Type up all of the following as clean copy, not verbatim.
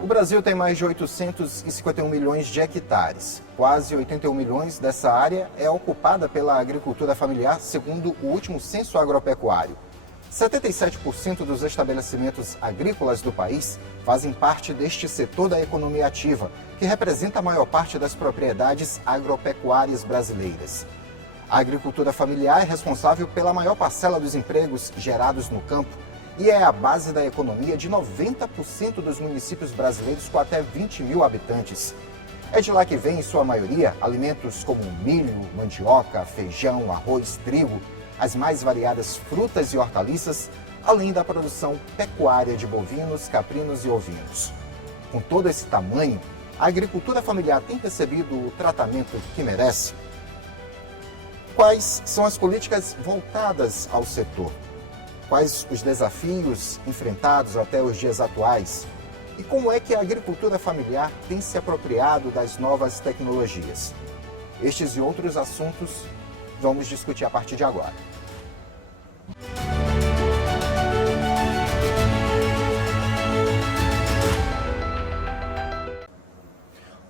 O Brasil tem mais de 851 milhões de hectares. Quase 81 milhões dessa área é ocupada pela agricultura familiar, segundo o último censo agropecuário. 77% dos estabelecimentos agrícolas do país fazem parte deste setor da economia ativa, que representa a maior parte das propriedades agropecuárias brasileiras. A agricultura familiar é responsável pela maior parcela dos empregos gerados no campo e é a base da economia de 90% dos municípios brasileiros com até 20 mil habitantes. É de lá que vem, em sua maioria, alimentos como milho, mandioca, feijão, arroz, trigo, as mais variadas frutas e hortaliças, além da produção pecuária de bovinos, caprinos e ovinos. Com todo esse tamanho, a agricultura familiar tem recebido o tratamento que merece? Quais são as políticas voltadas ao setor? Quais os desafios enfrentados até os dias atuais? E como é que a agricultura familiar tem se apropriado das novas tecnologias? Estes e outros assuntos vamos discutir a partir de agora.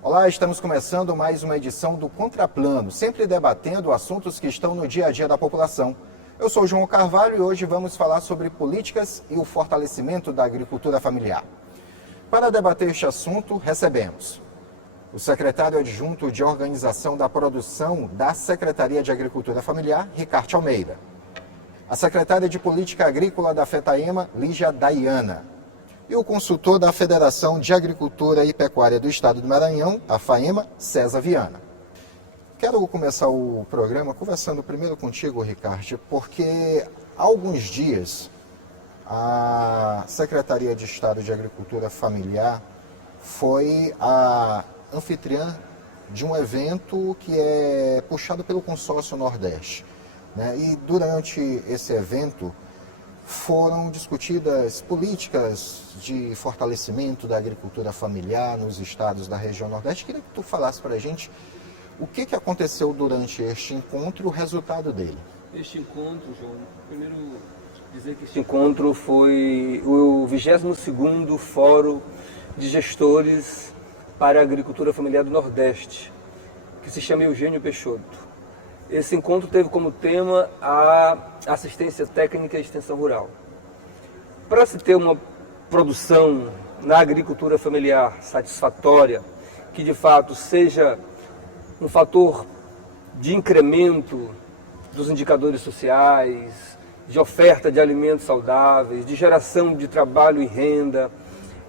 Olá, estamos começando mais uma edição do Contraplano, sempre debatendo assuntos que estão no dia a dia da população. Eu sou João Carvalho e hoje vamos falar sobre políticas e o fortalecimento da agricultura familiar. Para debater este assunto, recebemos o secretário adjunto de Organização da Produção da Secretaria de Agricultura Familiar, Ricardo Almeida. A secretária de Política Agrícola da FETAEMA, Lígia Dayana. E o consultor da Federação de Agricultura e Pecuária do Estado do Maranhão, a FAEMA, César Viana. Quero começar o programa conversando primeiro contigo, Ricardo, porque há alguns dias a Secretaria de Estado de Agricultura Familiar foi a anfitriã de um evento que é puxado pelo Consórcio Nordeste, né? E durante esse evento foram discutidas políticas de fortalecimento da agricultura familiar nos estados da região Nordeste. Queria que tu falasse para a gente o que aconteceu durante este encontro e o resultado dele. Este encontro, João, primeiro dizer que este encontro foi o 22º Fórum de Gestores para a Agricultura Familiar do Nordeste, que se chama Eugênio Peixoto. Esse encontro teve como tema a assistência técnica e extensão rural. Para se ter uma produção na agricultura familiar satisfatória, que de fato seja um fator de incremento dos indicadores sociais, de oferta de alimentos saudáveis, de geração de trabalho e renda,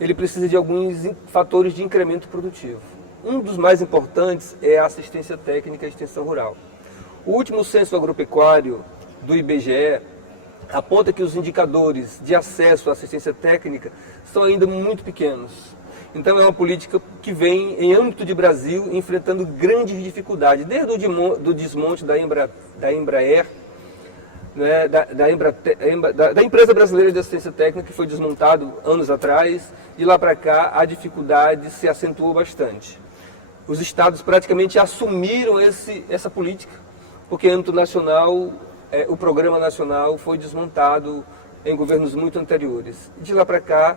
ele precisa de alguns fatores de incremento produtivo. Um dos mais importantes é a assistência técnica e extensão rural. O último censo agropecuário do IBGE aponta que os indicadores de acesso à assistência técnica são ainda muito pequenos. Então é uma política que vem, em âmbito de Brasil, enfrentando grandes dificuldades, desde o desmonte da Embraer, né, da Empresa Brasileira de Assistência Técnica, que foi desmontado anos atrás, de lá para cá a dificuldade se acentuou bastante. Os estados praticamente assumiram essa política, porque em âmbito nacional, o programa nacional foi desmontado em governos muito anteriores. De lá para cá,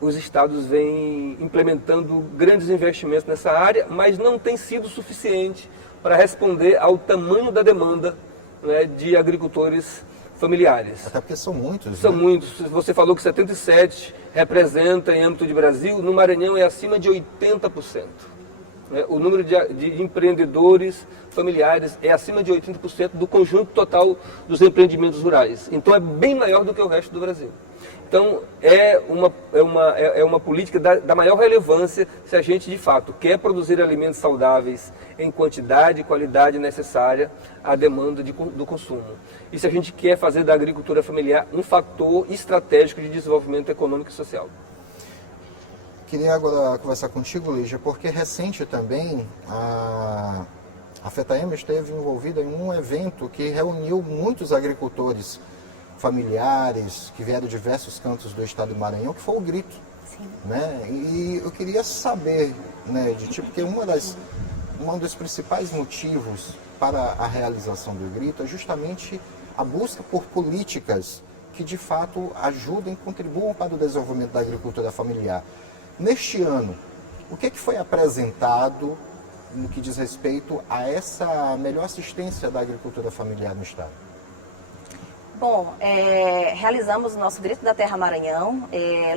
os estados vêm implementando grandes investimentos nessa área, mas não tem sido suficiente para responder ao tamanho da demanda, né, de agricultores familiares. Até porque são muitos. São, né? Muitos. Você falou que 77 representa em âmbito de Brasil, no Maranhão é acima de 80%. O número de empreendedores familiares é acima de 80% do conjunto total dos empreendimentos rurais. Então é bem maior do que o resto do Brasil. Então é uma política da maior relevância se a gente de fato quer produzir alimentos saudáveis em quantidade e qualidade necessária à demanda do consumo. E se a gente quer fazer da agricultura familiar um fator estratégico de desenvolvimento econômico e social. Queria agora conversar contigo, Lígia, porque recente também a FETAEMA esteve envolvida em um evento que reuniu muitos agricultores familiares que vieram de diversos cantos do estado do Maranhão, que foi o Grito. Sim. Né? E eu queria saber, né, porque um dos principais motivos para a realização do Grito é justamente a busca por políticas que de fato ajudem, contribuam para o desenvolvimento da agricultura familiar. Neste ano, o que foi apresentado no que diz respeito a essa melhor assistência da agricultura familiar no Estado? Bom, realizamos o nosso Grito da Terra Maranhão,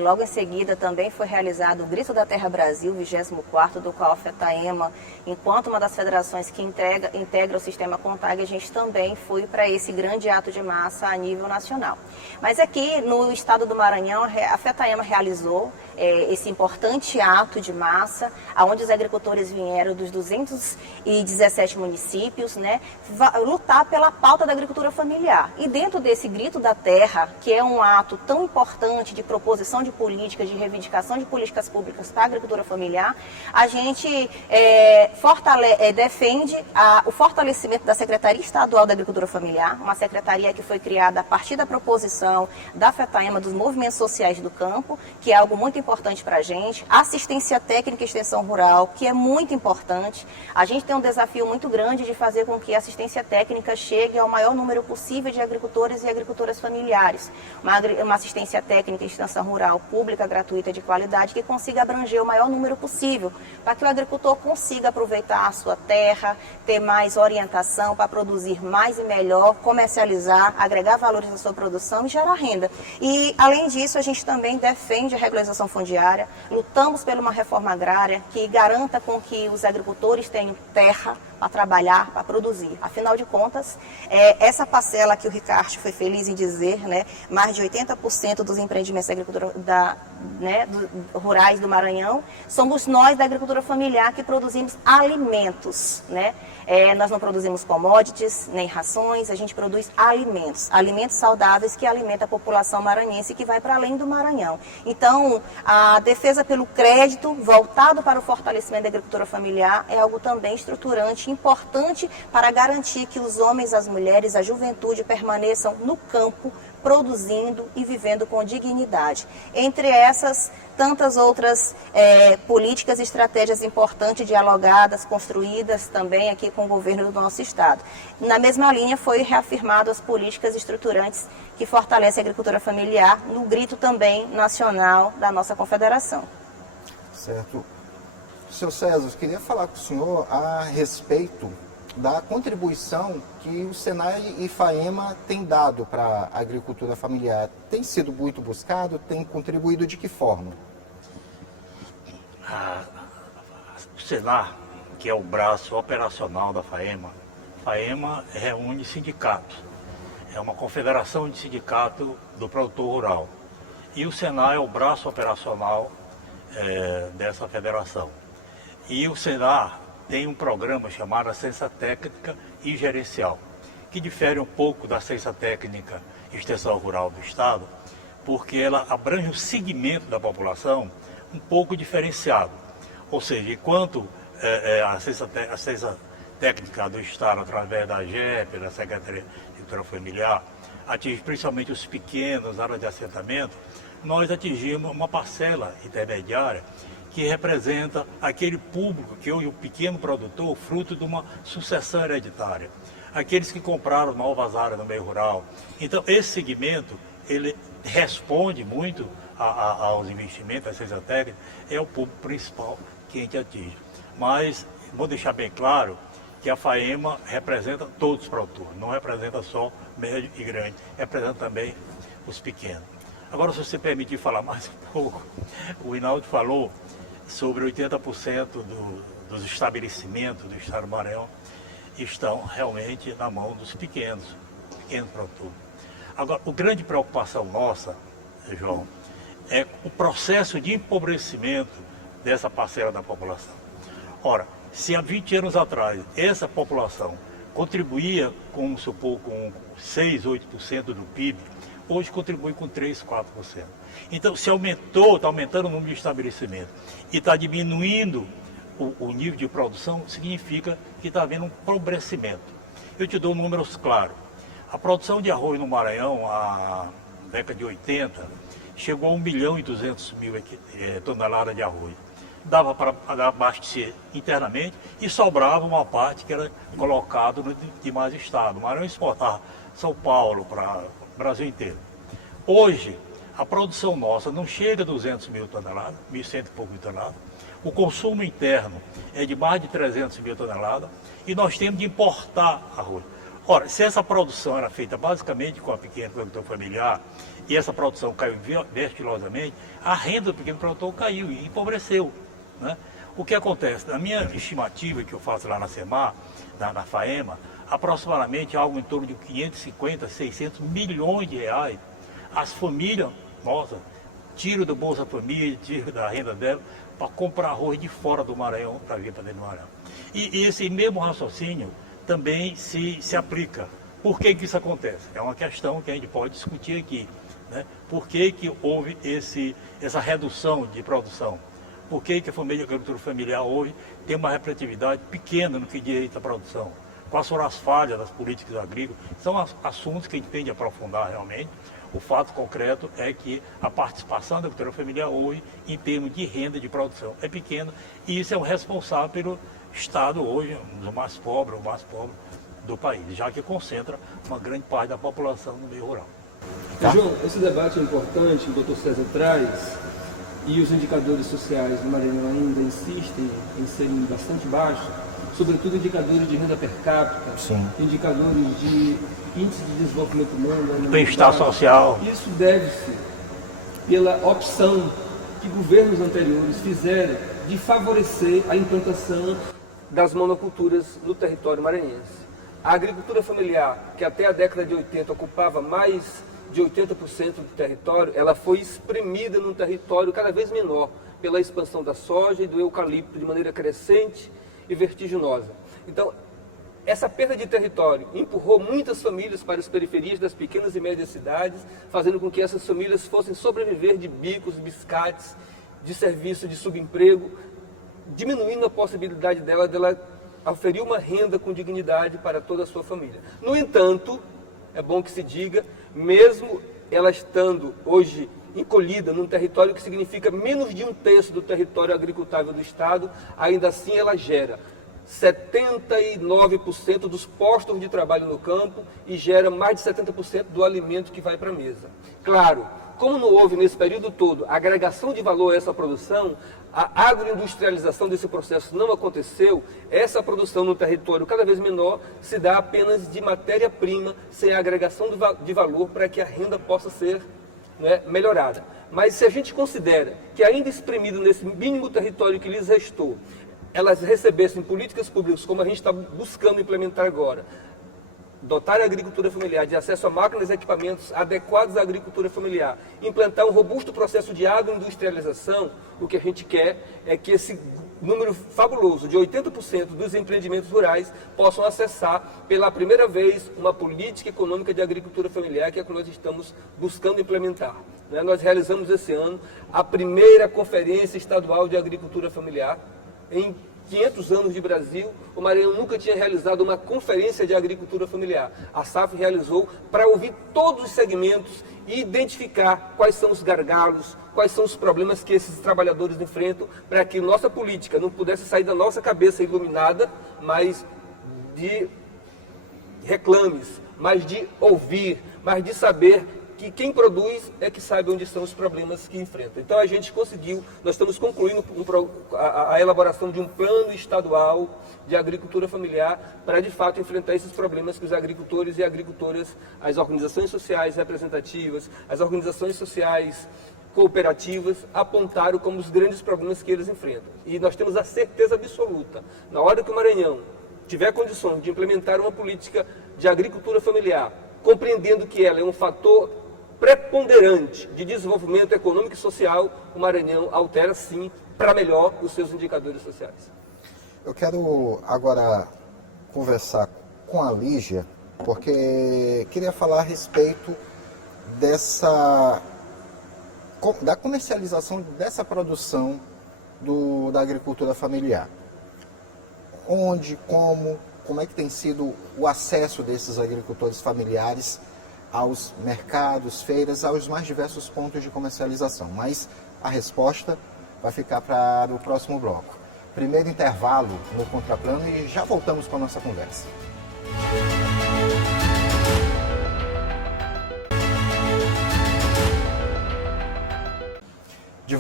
logo em seguida também foi realizado o Grito da Terra Brasil, 24º, do qual a FETAEMA, enquanto uma das federações que integra o sistema CONTAG, a gente também foi para esse grande ato de massa a nível nacional. Mas aqui no estado do Maranhão, a FETAEMA realizou esse importante ato de massa, onde os agricultores vieram dos 217 municípios, né, lutar pela pauta da agricultura familiar. E dentro desse Grito da Terra, que é um ato tão importante de proposição de políticas, de reivindicação de políticas públicas para a agricultura familiar, a gente defende o fortalecimento da Secretaria Estadual da Agricultura Familiar, uma secretaria que foi criada a partir da proposição da FETAEMA dos movimentos sociais do campo, que é algo muito importante para a gente, assistência técnica e extensão rural, que é muito importante. A gente tem um desafio muito grande de fazer com que a assistência técnica chegue ao maior número possível de agricultores e agricultoras familiares. Uma assistência técnica e extensão rural pública, gratuita, de qualidade, que consiga abranger o maior número possível, para que o agricultor consiga aproveitar a sua terra, ter mais orientação para produzir mais e melhor, comercializar, agregar valores na sua produção e gerar renda. E, além disso, a gente também defende a regularização fundiária, lutamos por uma reforma agrária que garanta com que os agricultores tenham terra para trabalhar, para produzir. Afinal de contas, essa parcela que o Ricardo foi feliz em dizer, né, mais de 80% dos empreendimentos da agricultura rurais do Maranhão, somos nós da agricultura familiar que produzimos alimentos, né? Nós não produzimos commodities, nem rações, a gente produz alimentos saudáveis que alimentam a população maranhense, que vai para além do Maranhão. Então, a defesa pelo crédito voltado para o fortalecimento da agricultura familiar é algo também estruturante, importante para garantir que os homens, as mulheres, a juventude permaneçam no campo, produzindo e vivendo com dignidade. Entre essas, tantas outras políticas e estratégias importantes, dialogadas, construídas também aqui com o governo do nosso estado. Na mesma linha, foi reafirmado as políticas estruturantes que fortalecem a agricultura familiar, no grito também nacional da nossa confederação. Certo. Seu César, eu queria falar com o senhor a respeito da contribuição que o Senai e FAEMA têm dado para a agricultura familiar. Tem sido muito buscado? Tem contribuído de que forma? O Senar, que é o braço operacional da FAEMA, reúne sindicatos. É uma confederação de sindicatos do produtor rural. E o Senar é o braço operacional dessa federação. E o Senar tem um programa chamado Assistência Técnica e Gerencial, que difere um pouco da Assistência Técnica e Extensão Rural do Estado, porque ela abrange um segmento da população um pouco diferenciado. Ou seja, enquanto a Assistência Técnica do Estado, através da AGEP, da Secretaria de Agricultura Familiar, atinge principalmente os pequenos, áreas de assentamento, nós atingimos uma parcela intermediária que representa aquele público que hoje o pequeno produtor, fruto de uma sucessão hereditária. Aqueles que compraram novas áreas no meio rural. Então, esse segmento, ele responde muito aos investimentos, à assistência técnica, é o público principal que a gente atinge. Mas, vou deixar bem claro que a FAEMA representa todos os produtores, não representa só médio e grande, representa também os pequenos. Agora, se você permitir falar mais um pouco, o Hinaldo falou sobre 80% dos estabelecimentos do estado do Maranhão estão realmente na mão dos pequenos produtores. Agora, a grande preocupação nossa, João, é o processo de empobrecimento dessa parcela da população. Ora, se há 20 anos atrás essa população contribuía, com 6, 8% do PIB, hoje contribui com 3, 4%. Então, se está aumentando o número de estabelecimentos e está diminuindo o nível de produção, significa que está havendo um empobrecimento. Eu te dou números claros. A produção de arroz no Maranhão, na década de 80, chegou a 1.200.000 toneladas de arroz. Dava para abastecer internamente e sobrava uma parte que era colocada no demais estado. O Maranhão exportava São Paulo para o Brasil inteiro. Hoje, A produção nossa não chega a 200 mil toneladas, 1.100 e pouco mil toneladas. O consumo interno é de mais de 300 mil toneladas e nós temos de importar arroz. Ora, se essa produção era feita basicamente com a pequena produtor familiar e essa produção caiu vertiginosamente, a renda do pequeno produtor caiu e empobreceu, né? O que acontece? Na minha estimativa que eu faço lá na SEMAR, na FAEMA, aproximadamente algo em torno de 550, 600 milhões de reais, as famílias, nossa, tiram do Bolsa Família, tiram da renda dela, para comprar arroz de fora do Maranhão, para vir para dentro do Maranhão. E esse mesmo raciocínio também se aplica. Por que isso acontece? É uma questão que a gente pode discutir aqui, né? Por que houve essa redução de produção? Por que a agricultura familiar hoje tem uma representatividade pequena no que diz respeito à produção? Quais foram as falhas das políticas agrícolas? São assuntos que a gente tem de aprofundar realmente. O fato concreto é que a participação da agricultura familiar hoje, em termos de renda de produção, é pequena, e isso é o responsável pelo Estado hoje, um dos mais pobres, o mais pobre do país, já que concentra uma grande parte da população no meio rural. João, esse debate é importante, o doutor César traz, e os indicadores sociais do Maranhão ainda insistem em serem bastante baixos, sobretudo indicadores de renda per capita, Sim. indicadores de índice de desenvolvimento humano, Bem-estar social. Isso deve-se pela opção que governos anteriores fizeram de favorecer a implantação das monoculturas no território maranhense. A agricultura familiar, que até a década de 80 ocupava mais de 80% do território, ela foi espremida num território cada vez menor pela expansão da soja e do eucalipto de maneira crescente e vertiginosa. Então, essa perda de território empurrou muitas famílias para as periferias das pequenas e médias cidades, fazendo com que essas famílias fossem sobreviver de bicos, biscates, de serviço de subemprego, diminuindo a possibilidade dela oferir uma renda com dignidade para toda a sua família. No entanto, é bom que se diga, mesmo ela estando hoje encolhida num território que significa menos de 1/3 do território agricultável do Estado, ainda assim ela gera 79% dos postos de trabalho no campo e gera mais de 70% do alimento que vai para a mesa. Claro, como não houve nesse período todo agregação de valor a essa produção, a agroindustrialização desse processo não aconteceu, essa produção no território cada vez menor se dá apenas de matéria-prima, sem a agregação de valor para que a renda possa ser, né, melhorada. Mas se a gente considera que ainda espremido nesse mínimo território que lhes restou, elas recebessem políticas públicas como a gente está buscando implementar agora, dotar a agricultura familiar de acesso a máquinas e equipamentos adequados à agricultura familiar, implantar um robusto processo de agroindustrialização, o que a gente quer é que esse número fabuloso de 80% dos empreendimentos rurais possam acessar pela primeira vez uma política econômica de agricultura familiar, que é o que nós estamos buscando implementar. Nós realizamos esse ano a primeira Conferência Estadual de Agricultura Familiar. Em 500 anos de Brasil, o Maranhão nunca tinha realizado uma conferência de agricultura familiar. A SAF realizou para ouvir todos os segmentos e identificar quais são os gargalos, quais são os problemas que esses trabalhadores enfrentam, para que nossa política não pudesse sair da nossa cabeça iluminada, mas de reclames, mas de ouvir, mas de saber que quem produz é que sabe onde estão os problemas que enfrenta. Então a gente conseguiu, nós estamos concluindo a elaboração de um plano estadual de agricultura familiar para de fato enfrentar esses problemas que os agricultores e agricultoras, as organizações sociais representativas, as organizações sociais cooperativas apontaram como os grandes problemas que eles enfrentam. E nós temos a certeza absoluta, na hora que o Maranhão tiver condições de implementar uma política de agricultura familiar, compreendendo que ela é um fator preponderante de desenvolvimento econômico e social, o Maranhão altera sim para melhor os seus indicadores sociais. Eu quero agora conversar com a Lígia, porque queria falar a respeito da comercialização dessa produção da agricultura familiar. Onde, como é que tem sido o acesso desses agricultores familiares aos mercados, feiras, aos mais diversos pontos de comercialização. Mas a resposta vai ficar para o próximo bloco. Primeiro intervalo no Contraplano e já voltamos com a nossa conversa.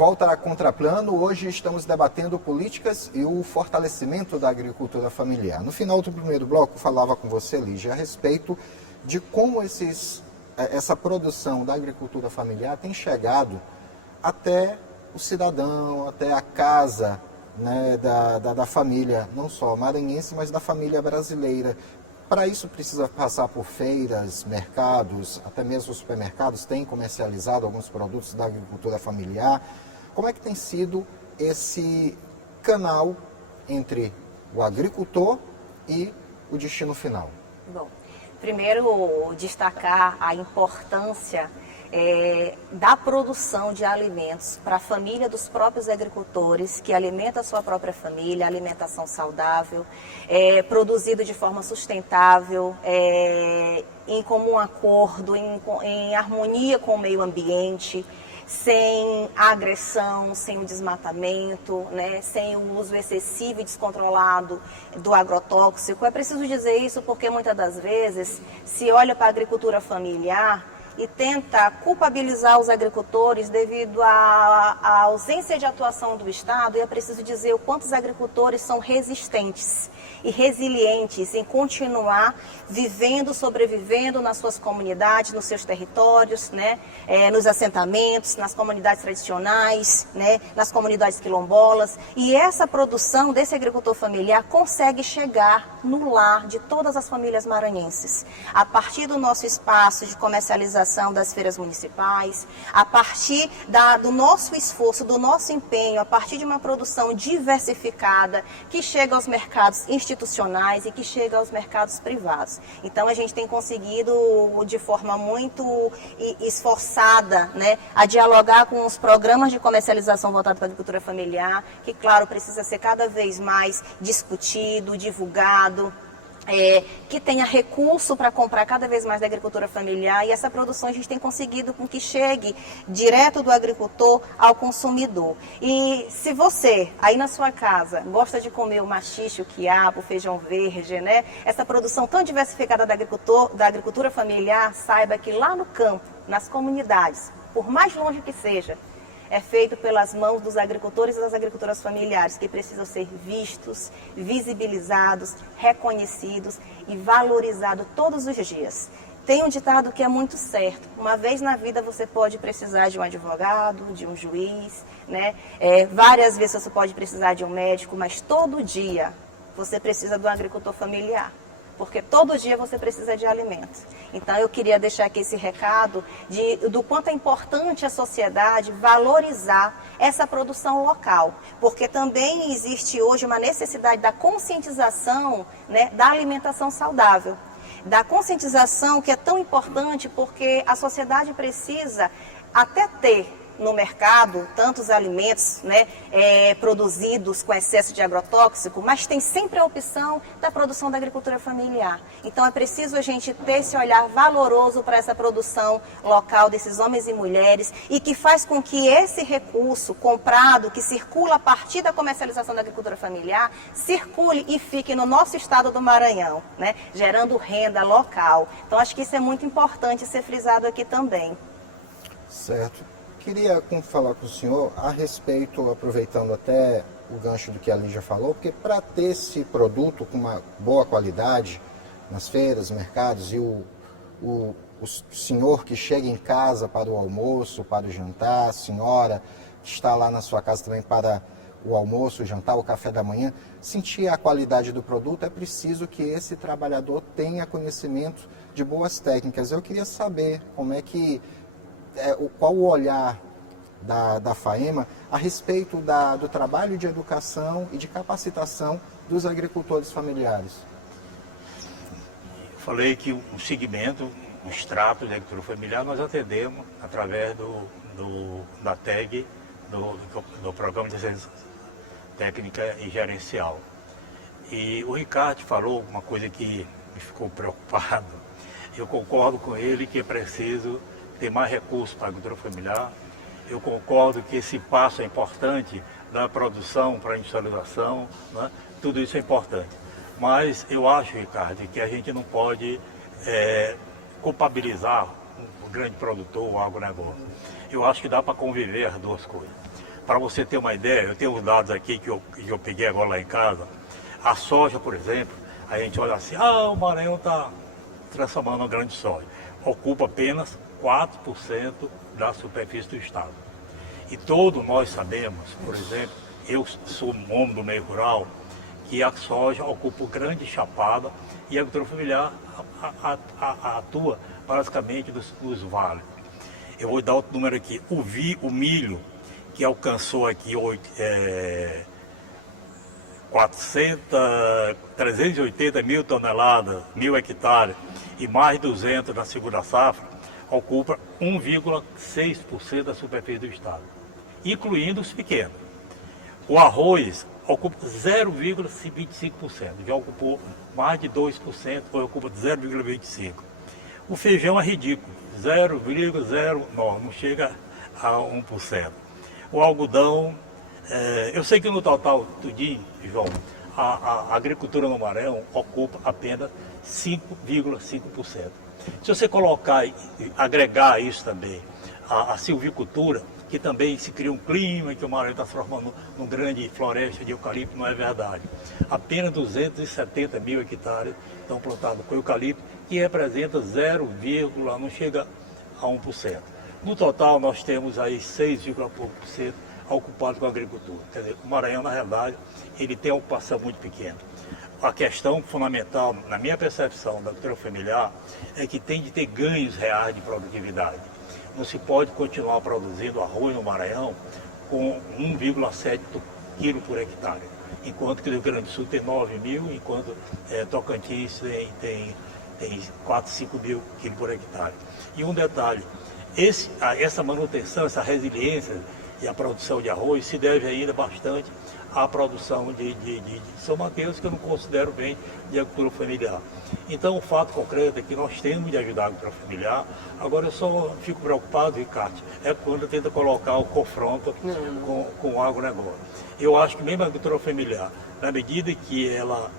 volta a Contraplano. Hoje estamos debatendo políticas e o fortalecimento da agricultura familiar. No final do primeiro bloco, falava com você, Lígia, a respeito de como essa produção da agricultura familiar tem chegado até o cidadão, até a casa, né, da família, não só maranhense, mas da família brasileira. Para isso precisa passar por feiras, mercados, até mesmo os supermercados têm comercializado alguns produtos da agricultura familiar. Como é que tem sido esse canal entre o agricultor e o destino final? Bom, primeiro destacar a importância da produção de alimentos para a família dos próprios agricultores, que alimenta a sua própria família, alimentação saudável, produzido de forma sustentável, em comum acordo, em harmonia com o meio ambiente, sem agressão, sem o desmatamento, né, sem o uso excessivo e descontrolado do agrotóxico. É preciso dizer isso porque muitas das vezes se olha para a agricultura familiar e tenta culpabilizar os agricultores devido à ausência de atuação do Estado, e é preciso dizer o quanto os agricultores são resistentes e resilientes em continuar vivendo, sobrevivendo nas suas comunidades, nos seus territórios, né, nos assentamentos, nas comunidades tradicionais, né, nas comunidades quilombolas. E essa produção desse agricultor familiar consegue chegar no lar de todas as famílias maranhenses, a partir do nosso espaço de comercialização das feiras municipais, a partir do nosso esforço, do nosso empenho, a partir de uma produção diversificada que chega aos mercados institucionais e que chega aos mercados privados. Então a gente tem conseguido de forma muito esforçada, né, a dialogar com os programas de comercialização voltados para a agricultura familiar, que claro precisa ser cada vez mais discutido, divulgado, que tenha recurso para comprar cada vez mais da agricultura familiar, e essa produção a gente tem conseguido com que chegue direto do agricultor ao consumidor. E se você, aí na sua casa, gosta de comer o maxixe, o quiabo, o feijão verde, né, essa produção tão diversificada da agricultura familiar, saiba que lá no campo, nas comunidades, por mais longe que seja, é feito pelas mãos dos agricultores e das agricultoras familiares, que precisam ser vistos, visibilizados, reconhecidos e valorizados todos os dias. Tem um ditado que é muito certo: uma vez na vida você pode precisar de um advogado, de um juiz, né? Várias vezes você pode precisar de um médico, mas todo dia você precisa de um agricultor familiar, porque todo dia você precisa de alimentos. Então eu queria deixar aqui esse recado do quanto é importante a sociedade valorizar essa produção local, porque também existe hoje uma necessidade da conscientização, né, da alimentação saudável, da conscientização que é tão importante, porque a sociedade precisa até ter no mercado tantos alimentos, né, produzidos com excesso de agrotóxico, mas tem sempre a opção da produção da agricultura familiar. Então é preciso a gente ter esse olhar valoroso para essa produção local desses homens e mulheres, e que faz com que esse recurso comprado, que circula a partir da comercialização da agricultura familiar, circule e fique no nosso estado do Maranhão, né, gerando renda local. Então acho que isso é muito importante ser frisado aqui também. Certo. Queria falar com o senhor a respeito, aproveitando até o gancho do que a Lígia falou, porque para ter esse produto com uma boa qualidade nas feiras, mercados, e o senhor que chega em casa para o almoço, para o jantar, a senhora que está lá na sua casa também para o almoço, o jantar, o café da manhã, sentir a qualidade do produto, é preciso que esse trabalhador tenha conhecimento de boas técnicas. Eu queria saber como é que qual o olhar da FAEMA a respeito do trabalho de educação e de capacitação dos agricultores familiares. Falei que um segmento, um extrato de agricultura familiar, nós atendemos através da TEG, do Programa de Assistência Técnica e Gerencial. E o Ricardo falou uma coisa que me ficou preocupado. Eu concordo com ele que é preciso ter mais recursos para a agricultura familiar. Eu concordo que esse passo é importante da produção para a industrialização, né? Tudo isso é importante. Mas eu acho, Ricardo, que a gente não pode culpabilizar o grande produtor ou agronegócio. Eu acho que dá para conviver as duas coisas. Para você ter uma ideia, eu tenho os dados aqui que eu peguei agora lá em casa. A soja, por exemplo, a gente olha assim, o Maranhão está transformando uma grande soja. Ocupa apenas 4% da superfície do estado. E todos nós sabemos, por exemplo, eu sou um homem do meio rural, que a soja ocupa grande chapada e a agricultura familiar atua basicamente nos vales. Eu vou dar outro número aqui. O milho, que alcançou aqui 380 mil toneladas, 1.000 hectares e mais 200 na segunda safra, ocupa 1,6% da superfície do estado, incluindo os pequenos. O arroz ocupa 0,25%, já ocupou mais de 2%, ou ocupa 0,25%. O feijão é ridículo, 0,09%, não chega a 1%. O algodão, eu sei que no total, tudinho, João, a agricultura no Maranhão ocupa apenas 5,5%. Se você colocar, agregar isso também, a silvicultura, que também se cria um clima, que o Maranhão está se formando numa grande floresta de eucalipto, não é verdade. Apenas 270 mil hectares estão plantados com eucalipto, que representa não chega a 1%. No total, nós temos aí 6,pouco% ocupado com a agricultura. Quer dizer, o Maranhão, na realidade, ele tem uma ocupação muito pequena. A questão fundamental, na minha percepção da agricultura familiar, é que tem de ter ganhos reais de produtividade. Não se pode continuar produzindo arroz no Maranhão com 1,7 kg por hectare, enquanto que o Rio Grande do Sul tem 9 mil, enquanto Tocantins tem 4, 5 mil quilos por hectare. E um detalhe, essa manutenção, essa resiliência e a produção de arroz se deve ainda bastante à produção de São Mateus, que eu não considero bem de agricultura familiar. Então, o fato concreto é que nós temos de ajudar a agricultura familiar. Agora, eu só fico preocupado, Ricardo, quando eu tento colocar o confronto com o agronegócio. Eu acho que mesmo a agricultura familiar, na medida que ela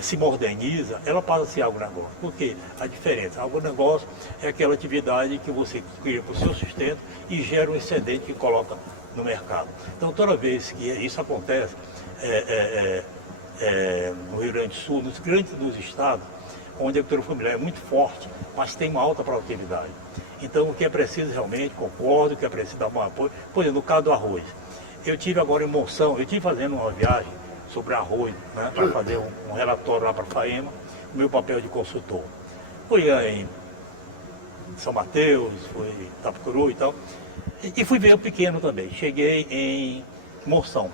se moderniza, ela passa a ser agronegócio. Por quê? A diferença. Agronegócio é aquela atividade que você cria para o seu sustento e gera um excedente que coloca no mercado. Então, toda vez que isso acontece no Rio Grande do Sul, nos grandes dos estados, onde a agricultura familiar é muito forte, mas tem uma alta produtividade. Então, o que é preciso realmente, concordo, que é preciso dar um apoio. Por exemplo, no caso do arroz, eu tive agora em Monção, eu estive fazendo uma viagem sobre arroz, né, para fazer um relatório lá para a FAEMA, o meu papel de consultor. Fui em São Mateus, fui em Itapecuru e tal, e fui ver o pequeno também. Cheguei em Monção.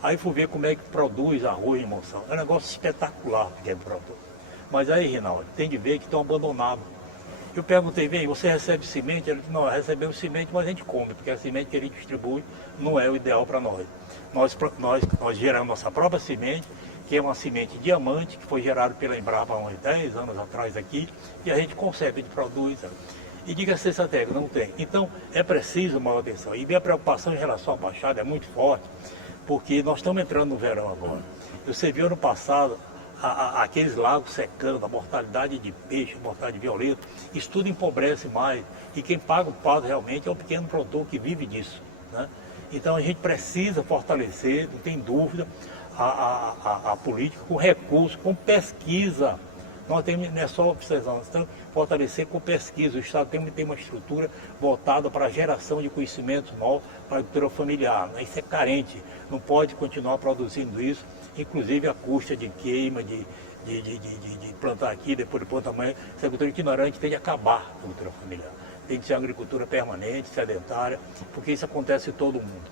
Aí fui ver como é que produz arroz em Monção. É um negócio espetacular que é produtor. Mas aí, Rinaldo, tem de ver que estão abandonados. Eu perguntei, bem, você recebe semente? Ele disse, não, recebemos semente, mas a gente come, porque a semente que ele distribui não é o ideal para nós. Nós geramos nossa própria semente, que é uma semente diamante, que foi gerada pela Embrapa há uns 10 anos atrás aqui, e a gente consegue, a gente produz. E diga-se essa técnica, não tem. Então, é preciso maior atenção. E minha preocupação em relação à Baixada é muito forte, porque nós estamos entrando no verão agora. Você viu ano passado aqueles lagos secando, a mortalidade de peixe, a mortalidade de violeta, isso tudo empobrece mais. E quem paga o pato realmente é o pequeno produtor que vive disso, né? Então a gente precisa fortalecer, não tem dúvida, a política com recursos, com pesquisa. Nós temos, não é só observação, nós temos que fortalecer com pesquisa. O Estado tem que ter uma estrutura voltada para a geração de conhecimentos novos para a agricultura familiar, né? Isso é carente, não pode continuar produzindo isso, inclusive a custa de queima, de plantar aqui, depois de plantar amanhã. Essa agricultura ignorante tem de acabar com a agricultura familiar. Tem de ser uma agricultura permanente, sedentária, porque isso acontece em todo mundo.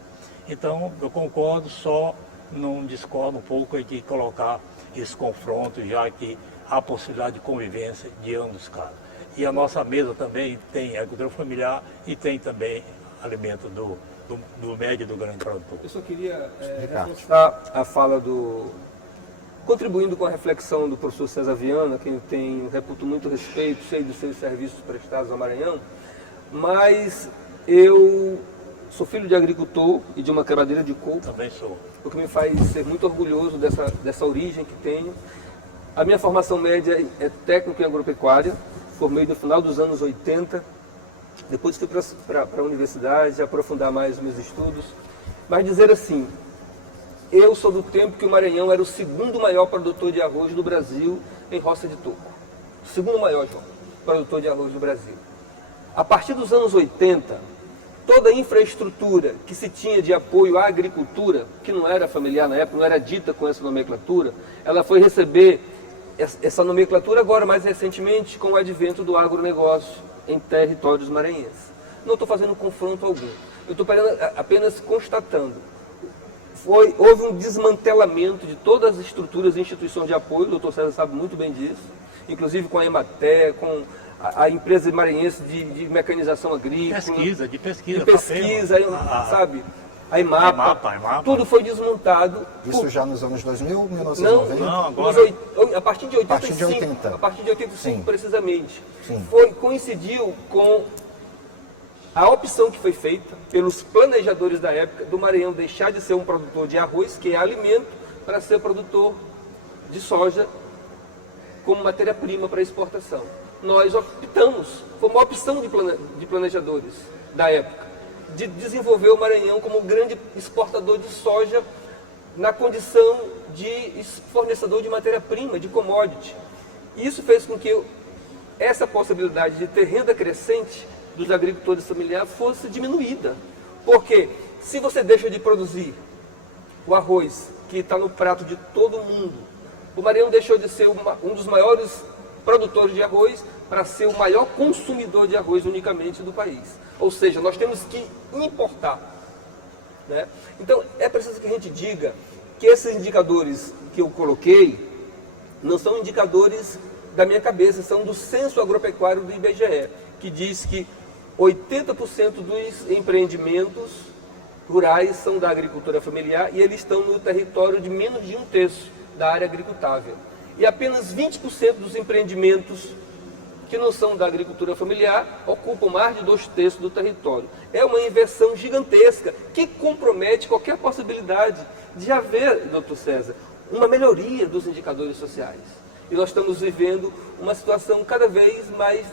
Então, eu concordo, só não discordo um pouco de colocar esse confronto, já que há possibilidade de convivência de ambos os casos. E a nossa mesa também tem agricultura familiar e tem também alimento do médio e do grande produtor. Eu só queria reforçar a fala contribuindo com a reflexão do professor César Viana, quem eu reputo muito respeito, sei dos seus serviços prestados ao Maranhão, mas eu sou filho de agricultor e de uma quebradeira de coco. Também sou. O que me faz ser muito orgulhoso dessa origem que tenho. A minha formação média é técnico em agropecuária, formei no final dos anos 80, depois fui para a universidade aprofundar mais os meus estudos mas dizer assim, eu sou do tempo que o Maranhão era o segundo maior produtor de arroz do Brasil em roça de toco. O segundo maior, João, produtor de arroz do Brasil. A partir dos anos 80, toda a infraestrutura que se tinha de apoio à agricultura, que não era familiar na época, não era dita com essa nomenclatura, ela foi receber essa nomenclatura agora, mais recentemente, com o advento do agronegócio em territórios maranhenses. Não estou fazendo confronto algum, eu estou apenas constatando. Houve um desmantelamento de todas as estruturas e instituições de apoio, o doutor César sabe muito bem disso, inclusive com a Emater, com a empresa maranhense de mecanização agrícola. De pesquisa. Sabe? A EMAPA, tudo foi desmontado. Isso já nos anos 2000, 1990? Não, agora... A partir de 85, a partir de 85 precisamente. Sim. Coincidiu com a opção que foi feita pelos planejadores da época do Maranhão deixar de ser um produtor de arroz, que é alimento, para ser produtor de soja como matéria-prima para exportação. Nós optamos, foi uma opção de planejadores da época, de desenvolver o Maranhão como um grande exportador de soja na condição de fornecedor de matéria-prima, de commodity. Isso fez com que essa possibilidade de ter renda crescente dos agricultores familiares fosse diminuída. Porque se você deixa de produzir o arroz, que está no prato de todo mundo, o Maranhão deixou de ser um dos maiores produtores de arroz para ser o maior consumidor de arroz unicamente do país. Ou seja, nós temos que importar. Né? Então, é preciso que a gente diga que esses indicadores que eu coloquei não são indicadores da minha cabeça, são do Censo Agropecuário do IBGE, que diz que 80% dos empreendimentos rurais são da agricultura familiar e eles estão no território de menos de 1/3 da área agricultável. E apenas 20% dos empreendimentos que não são da agricultura familiar ocupam mais de 2/3 do território. É uma inversão gigantesca que compromete qualquer possibilidade de haver, doutor César, uma melhoria dos indicadores sociais. E nós estamos vivendo uma situação cada vez mais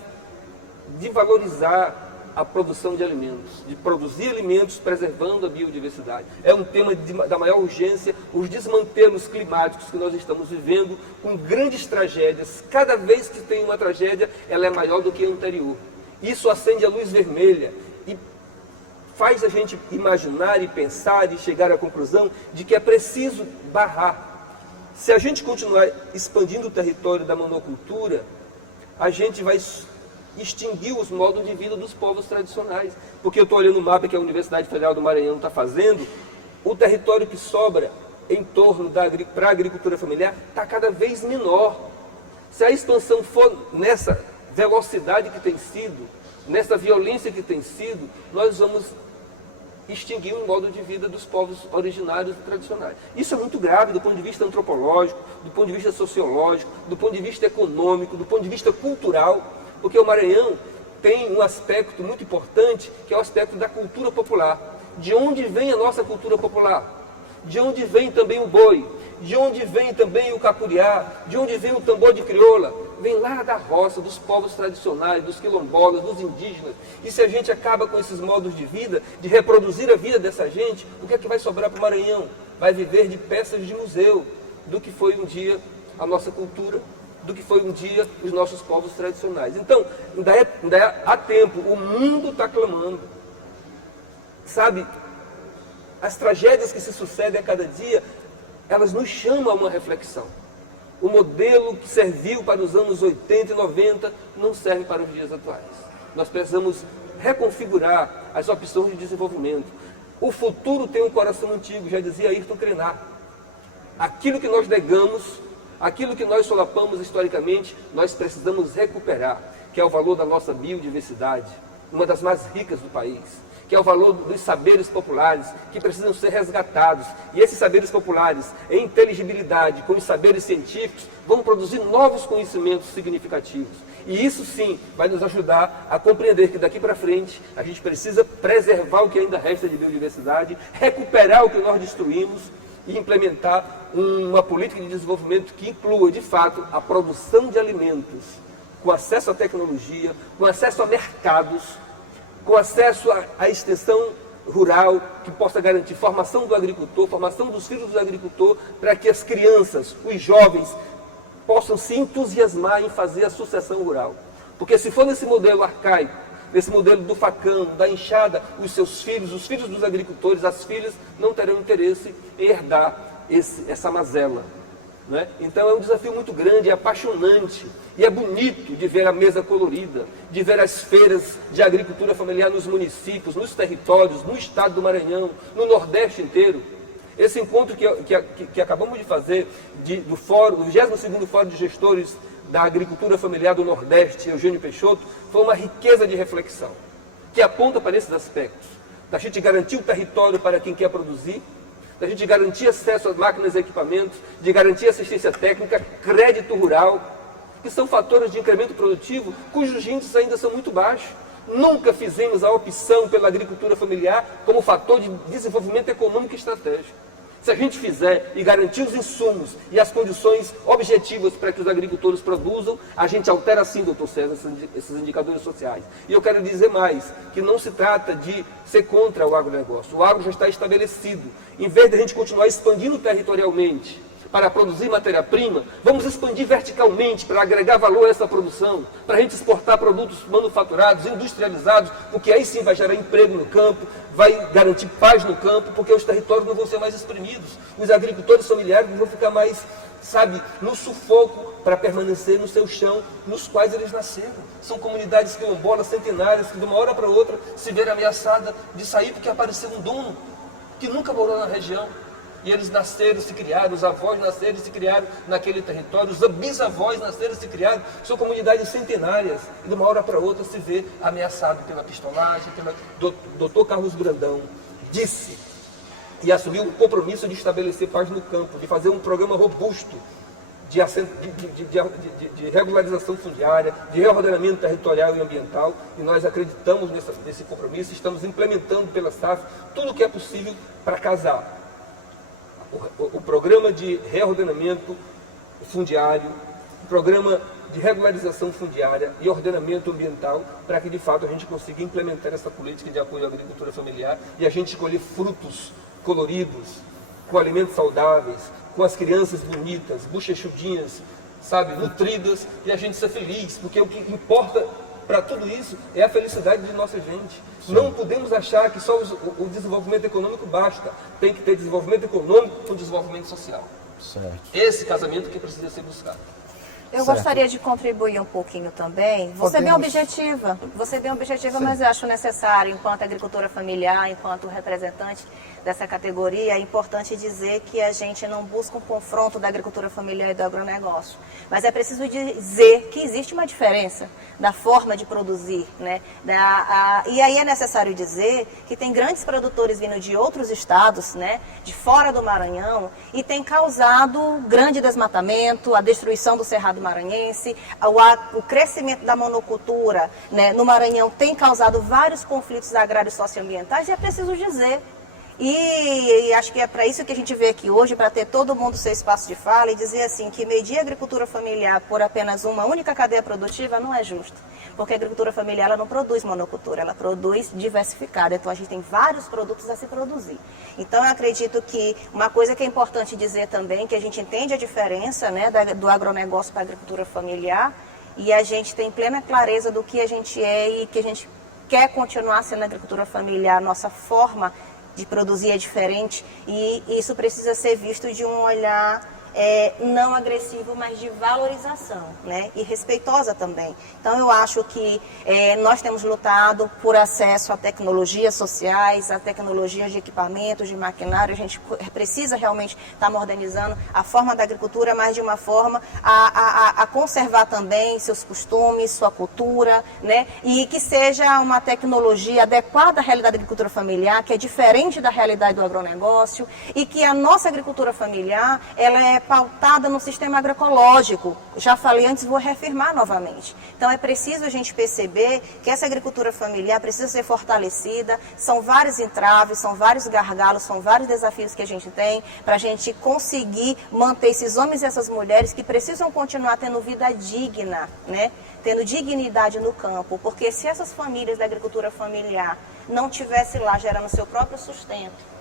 de valorizar a produção de alimentos, de produzir alimentos preservando a biodiversidade. É um tema da maior urgência, os desmantelos climáticos que nós estamos vivendo, com grandes tragédias. Cada vez que tem uma tragédia, ela é maior do que a anterior. Isso acende a luz vermelha e faz a gente imaginar e pensar e chegar à conclusão de que é preciso barrar. Se a gente continuar expandindo o território da monocultura, a gente vai extinguir os modos de vida dos povos tradicionais. Porque eu estou olhando o mapa que a Universidade Federal do Maranhão está fazendo, o território que sobra em torno para a agricultura familiar está cada vez menor. Se a expansão for nessa velocidade que tem sido, nessa violência que tem sido, nós vamos extinguir um modo de vida dos povos originários e tradicionais. Isso é muito grave do ponto de vista antropológico, do ponto de vista sociológico, do ponto de vista econômico, do ponto de vista cultural. Porque o Maranhão tem um aspecto muito importante, que é o aspecto da cultura popular. De onde vem a nossa cultura popular? De onde vem também o boi? De onde vem também o cacuriá? De onde vem o tambor de crioula? Vem lá da roça, dos povos tradicionais, dos quilombolas, dos indígenas. E se a gente acaba com esses modos de vida, de reproduzir a vida dessa gente, o que é que vai sobrar para o Maranhão? Vai viver de peças de museu, do que foi um dia a nossa cultura, do que foi um dia os nossos povos tradicionais. Então, ainda há tempo, o mundo está clamando. Sabe, as tragédias que se sucedem a cada dia, elas nos chamam a uma reflexão. O modelo que serviu para os anos 80 e 90 não serve para os dias atuais. Nós precisamos reconfigurar as opções de desenvolvimento. O futuro tem um coração antigo, já dizia Ayrton Krenar. Aquilo que nós negamos, aquilo que nós solapamos historicamente, nós precisamos recuperar, que é o valor da nossa biodiversidade, uma das mais ricas do país, que é o valor dos saberes populares, que precisam ser resgatados. E esses saberes populares, em inteligibilidade com os saberes científicos, vão produzir novos conhecimentos significativos. E isso sim vai nos ajudar a compreender que daqui para frente a gente precisa preservar o que ainda resta de biodiversidade, recuperar o que nós destruímos, e implementar uma política de desenvolvimento que inclua, de fato, a produção de alimentos, com acesso à tecnologia, com acesso a mercados, com acesso à extensão rural que possa garantir formação do agricultor, formação dos filhos do agricultor, para que as crianças, os jovens, possam se entusiasmar em fazer a sucessão rural. Porque se for nesse modelo arcaico, nesse modelo do facão, da enxada, os seus filhos, os filhos dos agricultores, as filhas, não terão interesse em herdar essa mazela. Né? Então é um desafio muito grande, é apaixonante e é bonito de ver a mesa colorida, de ver as feiras de agricultura familiar nos municípios, nos territórios, no estado do Maranhão, no Nordeste inteiro. Esse encontro que acabamos de fazer do 22º Fórum de Gestores da Agricultura Familiar do Nordeste, Eugênio Peixoto, foi uma riqueza de reflexão, que aponta para esses aspectos, da gente garantir o território para quem quer produzir, da gente garantir acesso às máquinas e equipamentos, de garantir assistência técnica, crédito rural, que são fatores de incremento produtivo cujos índices ainda são muito baixos. Nunca fizemos a opção pela agricultura familiar como fator de desenvolvimento econômico e estratégico. Se a gente fizer e garantir os insumos e as condições objetivas para que os agricultores produzam, a gente altera sim, doutor César, esses indicadores sociais. E eu quero dizer mais, que não se trata de ser contra o agronegócio. O agro já está estabelecido. Em vez de a gente continuar expandindo territorialmente para produzir matéria-prima, vamos expandir verticalmente para agregar valor a essa produção, para a gente exportar produtos manufaturados, industrializados, porque aí sim vai gerar emprego no campo, vai garantir paz no campo, porque os territórios não vão ser mais exprimidos. Os agricultores familiares vão ficar mais, no sufoco para permanecer no seu chão, nos quais eles nasceram. São comunidades quilombolas centenárias que de uma hora para outra se verem ameaçadas de sair porque apareceu um dono que nunca morou na região. E eles nasceram, se criaram, os avós nasceram e se criaram naquele território, os bisavós nasceram e se criaram, são comunidades centenárias, e de uma hora para outra se vê ameaçado pela pistolagem, Dr. Carlos Brandão disse e assumiu o compromisso de estabelecer paz no campo, de fazer um programa robusto de regularização fundiária, de reordenamento territorial e ambiental, e nós acreditamos nesse compromisso, estamos implementando pela SAF tudo o que é possível para casar o programa de reordenamento fundiário, o programa de regularização fundiária e ordenamento ambiental, para que de fato a gente consiga implementar essa política de apoio à agricultura familiar e a gente colher frutos coloridos, com alimentos saudáveis, com as crianças bonitas, bochechudinhas, nutridas, e a gente ser feliz, porque o que importa para tudo isso é a felicidade de nossa gente. Sim. Não podemos achar que só o desenvolvimento econômico basta. Tem que ter desenvolvimento econômico com desenvolvimento social. Certo. Esse casamento que precisa ser buscado. Eu gostaria de contribuir um pouquinho também. Você é bem objetiva, mas eu acho necessário, enquanto agricultora familiar, enquanto representante dessa categoria, é importante dizer que a gente não busca um confronto da agricultura familiar e do agronegócio. Mas é preciso dizer que existe uma diferença da forma de produzir, né? E aí é necessário dizer que tem grandes produtores vindo de outros estados, né? De fora do Maranhão, e tem causado grande desmatamento, a destruição do cerrado maranhense, o crescimento da monocultura, né, no Maranhão tem causado vários conflitos agrários socioambientais, e é preciso dizer. E acho que é para isso que a gente veio aqui hoje, para ter todo mundo seu espaço de fala e dizer assim, que medir a agricultura familiar por apenas uma única cadeia produtiva não é justo. Porque a agricultura familiar ela não produz monocultura, ela produz diversificada. Então a gente tem vários produtos a se produzir. Então eu acredito que uma coisa que é importante dizer também, que a gente entende a diferença, né, do agronegócio para a agricultura familiar, e a gente tem plena clareza do que a gente é e que a gente quer continuar sendo a agricultura familiar, nossa forma de produzir é diferente, e isso precisa ser visto de um olhar não agressivo, mas de valorização, né? E respeitosa também. Então eu acho que nós temos lutado por acesso a tecnologias sociais, a tecnologias de equipamentos, de maquinário. A gente precisa realmente estar modernizando a forma da agricultura, mas de uma forma a conservar também seus costumes, sua cultura, né? E que seja uma tecnologia adequada à realidade da agricultura familiar, que é diferente da realidade do agronegócio, e que a nossa agricultura familiar ela é pautada no sistema agroecológico. Já falei antes, vou reafirmar novamente. Então é preciso a gente perceber que essa agricultura familiar precisa ser fortalecida, são vários entraves, são vários gargalos, são vários desafios que a gente tem para a gente conseguir manter esses homens e essas mulheres que precisam continuar tendo vida digna, né? Tendo dignidade no campo, porque se essas famílias da agricultura familiar não tivessem lá gerando seu próprio sustento,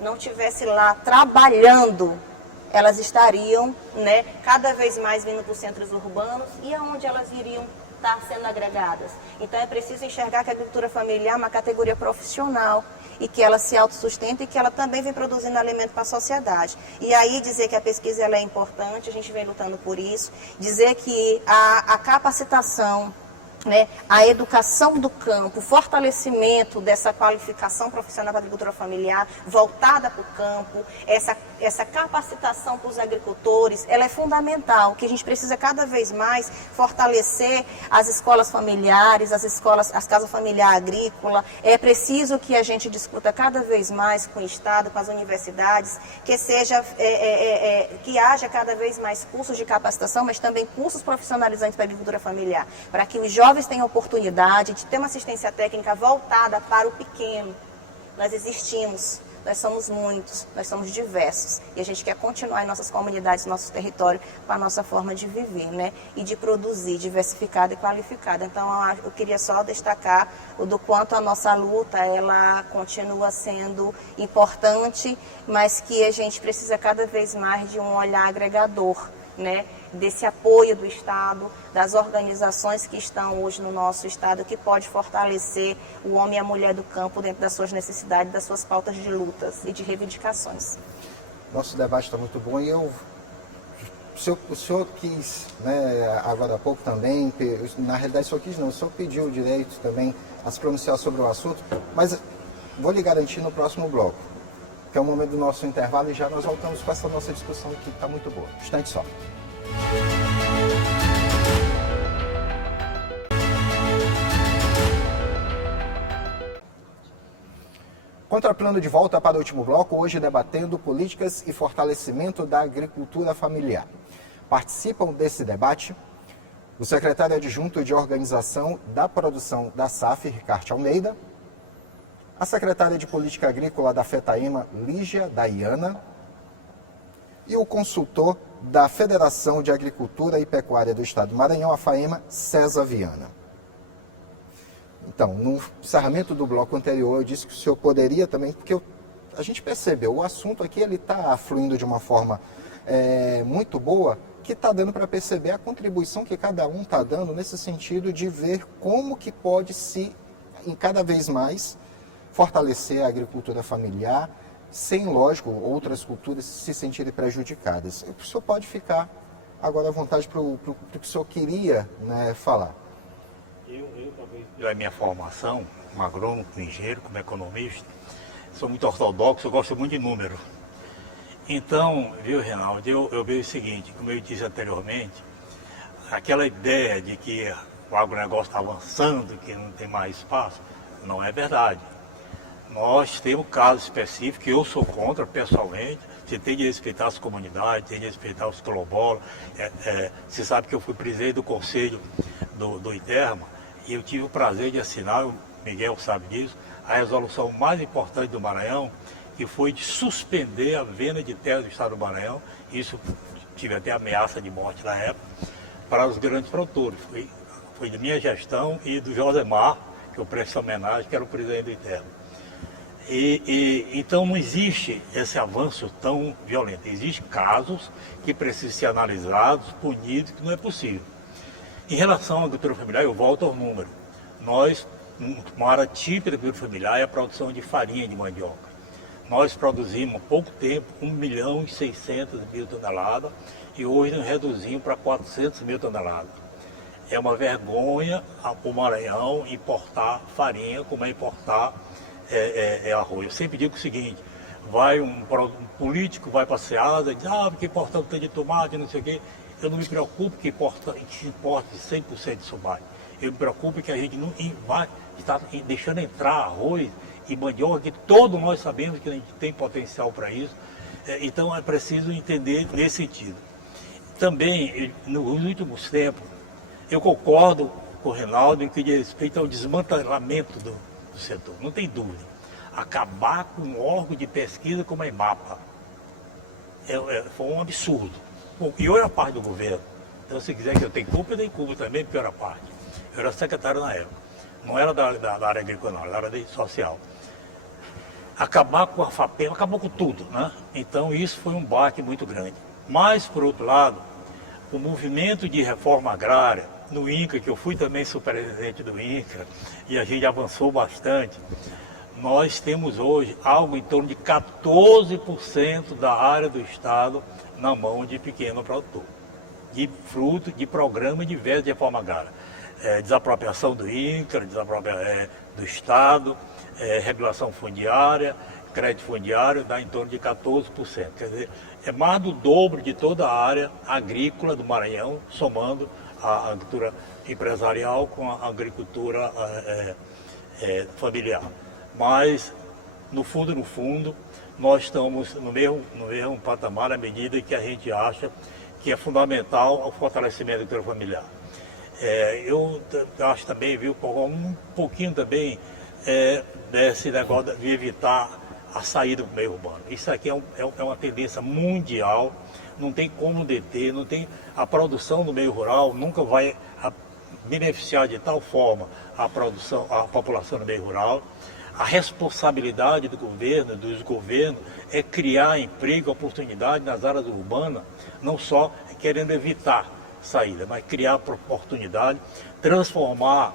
não tivessem lá trabalhando, elas estariam, né, cada vez mais vindo para os centros urbanos e aonde elas iriam estar sendo agregadas. Então é preciso enxergar que a agricultura familiar é uma categoria profissional e que ela se autossustenta e que ela também vem produzindo alimento para a sociedade. E aí dizer que a pesquisa ela é importante, a gente vem lutando por isso, dizer que a capacitação, né, a educação do campo, o fortalecimento dessa qualificação profissional da agricultura familiar voltada para o campo, essa capacitação para os agricultores, ela é fundamental, que a gente precisa cada vez mais fortalecer as escolas familiares, as casas familiares agrícolas. É preciso que a gente discuta cada vez mais com o Estado, com as universidades, que haja cada vez mais cursos de capacitação, mas também cursos profissionalizantes para a agricultura familiar, para que os jovens tenham oportunidade de ter uma assistência técnica voltada para o pequeno. Nós existimos, nós somos muitos, nós somos diversos e a gente quer continuar em nossas comunidades, nosso território, com a nossa forma de viver, né? E de produzir, diversificada e qualificada. Então, eu queria só destacar do quanto a nossa luta, ela continua sendo importante, mas que a gente precisa cada vez mais de um olhar agregador, né? Desse apoio do Estado, das organizações que estão hoje no nosso Estado, que pode fortalecer o homem e a mulher do campo dentro das suas necessidades, das suas pautas de lutas e de reivindicações. Nosso debate está muito bom e o senhor quis, né, agora há pouco também, na realidade o senhor quis não, o senhor pediu o direito também a se pronunciar sobre o assunto, mas vou lhe garantir no próximo bloco, que é o momento do nosso intervalo e já nós voltamos com essa nossa discussão aqui que está muito boa. Instante só. Contraplano de volta para o último bloco, hoje debatendo políticas e fortalecimento da agricultura familiar. Participam desse debate o secretário adjunto de Organização da Produção da SAF, Ricardo Almeida, a secretária de Política Agrícola da FETAEMA, Lígia Dayana, e o consultor da Federação de Agricultura e Pecuária do Estado do Maranhão, a FAEMA, César Viana. Então, no encerramento do bloco anterior, eu disse que o senhor poderia também, porque a gente percebeu, o assunto aqui está fluindo de uma forma muito boa, que está dando para perceber a contribuição que cada um está dando nesse sentido de ver como que pode se, cada vez mais, fortalecer a agricultura familiar, sem, lógico, outras culturas se sentirem prejudicadas. O senhor pode ficar agora à vontade para o que o senhor queria, né, falar. Eu talvez, a minha formação, como agrônomo, como engenheiro, como economista, sou muito ortodoxo, eu gosto muito de número. Então, viu, Reinaldo, eu vejo o seguinte, como eu disse anteriormente, aquela ideia de que o agronegócio está avançando, que não tem mais espaço, não é verdade. Nós temos casos específicos que eu sou contra pessoalmente. Você tem de respeitar as comunidades, tem de respeitar os quilombolas. Você sabe que eu fui presidente do conselho do ITERMA e eu tive o prazer de assinar, o Miguel sabe disso, a resolução mais importante do Maranhão, que foi de suspender a venda de terras do estado do Maranhão. Isso tive até ameaça de morte na época, para os grandes produtores. Foi de minha gestão e do Josemar, que eu presto homenagem, que era o presidente do ITERMA. Então não existe esse avanço tão violento. Existem casos que precisam ser analisados, punidos, que não é possível. Em relação à agricultura familiar, eu volto ao número. Uma área típica da agricultura familiar é a produção de farinha de mandioca. Nós produzimos há pouco tempo 1.600.000 toneladas e hoje nós reduzimos para 400.000 toneladas. É uma vergonha o Maranhão importar farinha como é importar arroz. Eu sempre digo o seguinte, vai um político, vai para a Seasa, diz, porque importa tanto de tomate, não sei o quê. Eu não me preocupo que se importe 100% de tomate. Eu me preocupo que a gente não vai estar deixando entrar arroz e mandioca, que todos nós sabemos que a gente tem potencial para isso. Então é preciso entender nesse sentido. Também, nos últimos tempos, eu concordo com o Reinaldo em que diz respeito ao desmantelamento do setor, não tem dúvida. Acabar com um órgão de pesquisa como a Emapa foi um absurdo. Bom, e eu era parte do governo, então se quiser que eu tenha culpa, eu tenho culpa também, porque eu era parte. Eu era secretário na época, não era da área agrícola, não, era da área social. Acabar com a FAPEM, acabou com tudo, né? Então isso foi um baque muito grande. Mas, por outro lado, o movimento de reforma agrária, no INCRA, que eu fui também superintendente do INCRA, e a gente avançou bastante, nós temos hoje algo em torno de 14% da área do Estado na mão de pequeno produtor, de fruto de programa diverso de reforma agrária. Desapropriação do INCRA, do Estado, regulação fundiária, crédito fundiário, dá em torno de 14%. Quer dizer, é mais do dobro de toda a área agrícola do Maranhão, somando a agricultura empresarial com a agricultura familiar. Mas, no fundo, nós estamos no mesmo patamar à medida que a gente acha que é fundamental o fortalecimento da agricultura familiar. Eu acho também, viu, um pouquinho também desse negócio de evitar a saída do meio urbano. Isso aqui é uma tendência mundial, não tem como deter, não tem, a produção do meio rural nunca vai beneficiar de tal forma a população do meio rural. A responsabilidade do governo, dos governos, é criar emprego, oportunidade nas áreas urbanas, não só querendo evitar saída, mas criar oportunidade, transformar